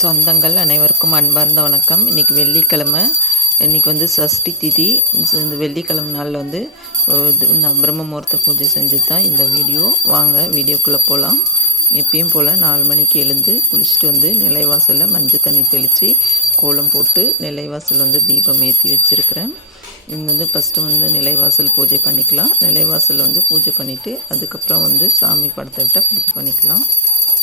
சொந்தங்கள் அனைவருக்கும் அன்பார்ந்த வணக்கம். இன்றைக்கி வெள்ளிக்கிழமை. இன்றைக்கி வந்து சஷ்டி திதி. இந்த வெள்ளிக்கிழமை நாளில் வந்து நான் பிரம்ம முகூர்த்த பூஜை செஞ்சு தான் இந்த வீடியோ. வாங்க வீடியோக்குள்ளே போகலாம். எப்பயும் போல் 4 மணிக்கு எழுந்து குளிச்சுட்டு வந்து நிலைவாசலில் மஞ்சள் தண்ணி தெளித்து கோலம் போட்டு நிலைவாசல் வந்து தீபம் ஏற்றி வச்சுருக்கிறேன். இங்கே வந்து ஃபஸ்ட்டு வந்து நிலைவாசல் பூஜை பண்ணிக்கலாம். நிலைவாசல் வந்து பூஜை பண்ணிவிட்டு அதுக்கப்புறம் வந்து சாமி படத்தை விட்டால் பூஜை பண்ணிக்கலாம்.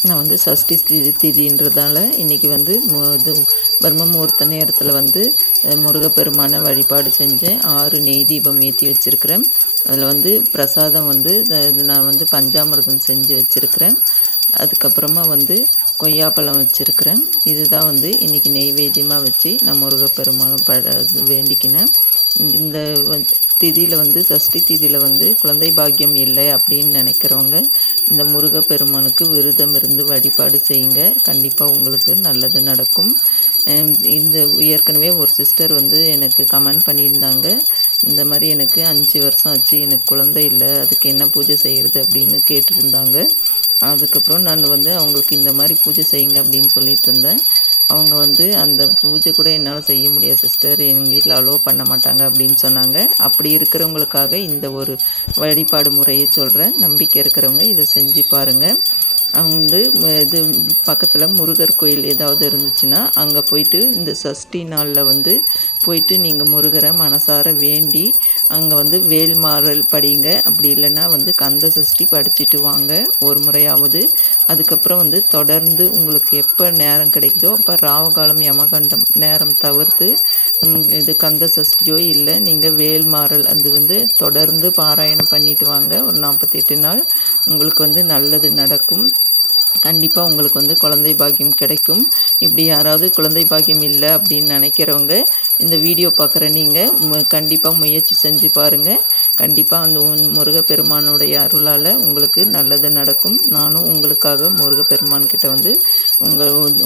நான் வந்து சஷ்டி திதின்றதால இன்றைக்கி வந்து இது பிரம்ம முகூர்த்த நேரத்தில் வந்து முருகப்பெருமான வழிபாடு செஞ்சேன். 6 நெய் தீபம் ஏற்றி வச்சுருக்கிறேன். அதில் வந்து பிரசாதம் வந்து நான் வந்து பஞ்சாமிர்தம் செஞ்சு வச்சுருக்கிறேன். அதுக்கப்புறமா வந்து கொய்யாப்பழம் வச்சுருக்கிறேன். இதுதான் வந்து இன்றைக்கி நெய்வேத்தியமாக வச்சு நான் முருகப்பெருமான வேண்டிக்கினேன். இந்த திதியில் வந்து சஷ்டி திதியில் வந்து குழந்தை பாக்கியம் இல்லை அப்படின்னு நினைக்கிறவங்க இந்த முருகப்பெருமானுக்கு விரதம் இருந்து வழிபாடு செய்யுங்க. கண்டிப்பாக உங்களுக்கு நல்லது நடக்கும். இந்த ஏற்கனவே ஒரு சிஸ்டர் வந்து எனக்கு கமெண்ட் பண்ணியிருந்தாங்க. இந்த மாதிரி எனக்கு 5 வருஷம் ஆச்சு, எனக்கு குழந்தை இல்லை, அதுக்கு என்ன பூஜை செய்கிறது அப்படின்னு கேட்டுருந்தாங்க. அதுக்கப்புறம் நான் வந்து அவங்களுக்கு இந்த மாதிரி பூஜை செய்யுங்க அப்படின்னு சொல்லிட்டு இருந்தேன். அவங்க வந்து அந்த பூஜை கூட என்னால் செய்ய முடியாது சிஸ்டர், எங்கள் வீட்டில் அலோவ் பண்ண மாட்டாங்க அப்படின்னு சொன்னாங்க. அப்படி இருக்கிறவங்களுக்காக இந்த ஒரு வழிபாடு முறையை சொல்கிறேன். நம்பிக்கை இருக்கிறவங்க இதை செஞ்சு பாருங்கள். அவங்க வந்து இது பக்கத்தில் முருகர் கோயில் ஏதாவது இருந்துச்சுன்னா அங்கே போயிட்டு இந்த சஷ்டி நாளில் வந்து போயிட்டு நீங்கள் முருகரை மனசார வேண்டி அங்கே வந்து வேல்மாறல் படிங்க. அப்படி இல்லைன்னா வந்து கந்த சஷ்டி படிச்சுட்டு வாங்க ஒரு முறையாவது. அதுக்கப்புறம் வந்து தொடர்ந்து உங்களுக்கு எப்போ நேரம் கிடைக்குதோ அப்போ ராவகாலம் யமகண்டம் நேரம் தவிர்த்து இது கந்த சஷ்டியோ இல்லை நீங்கள் வேல்மாறல் அது வந்து தொடர்ந்து பாராயணம் பண்ணிட்டு வாங்க. ஒரு 48 நாள் உங்களுக்கு வந்து நல்லது நடக்கும். கண்டிப்பாக உங்களுக்கு வந்து குழந்தை பாக்கியம் கிடைக்கும். இப்படி யாராவது குழந்தை பாக்கியம் இல்லை அப்படின்னு நினைக்கிறவங்க இந்த வீடியோ பார்க்குற நீங்கள் கண்டிப்பாக முயற்சி செஞ்சு பாருங்கள். கண்டிப்பாக அந்த முருகப்பெருமானுடைய அருளால் உங்களுக்கு நல்லது நடக்கும். நானும் உங்களுக்காக முருகப்பெருமான்கிட்ட வந்து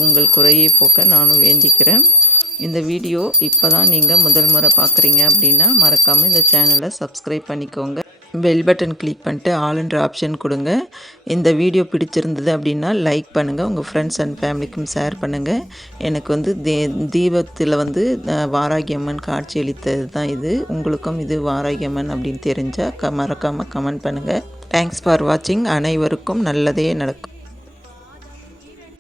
உங்கள் குறையை போக்க நானும் வேண்டிக்கிறேன். இந்த வீடியோ இப்போ தான் நீங்கள் முதல் முறை பார்க்குறீங்க அப்படின்னா மறக்காமல் இந்த சேனலை சப்ஸ்கிரைப் பண்ணிக்கோங்க. பெல் பட்டன் கிளிக் பண்ணிட்டு ஆல்ன்ற ஆப்ஷன் கொடுங்க. இந்த வீடியோ பிடிச்சிருந்தது அப்படின்னா லைக் பண்ணுங்கள். உங்கள் ஃப்ரெண்ட்ஸ் அண்ட் ஃபேமிலிக்கும் ஷேர் பண்ணுங்கள். எனக்கு வந்து தீபத்தில் வந்து வாராகியம்மன் காட்சி அளித்தது தான் இது. உங்களுக்கும் இது வாராகியம்மன் அப்படின்னு தெரிஞ்சால் மறக்காமல் கமெண்ட் பண்ணுங்கள். தேங்க்ஸ் ஃபார் வாட்சிங். அனைவருக்கும் நல்லதே நடக்கும்.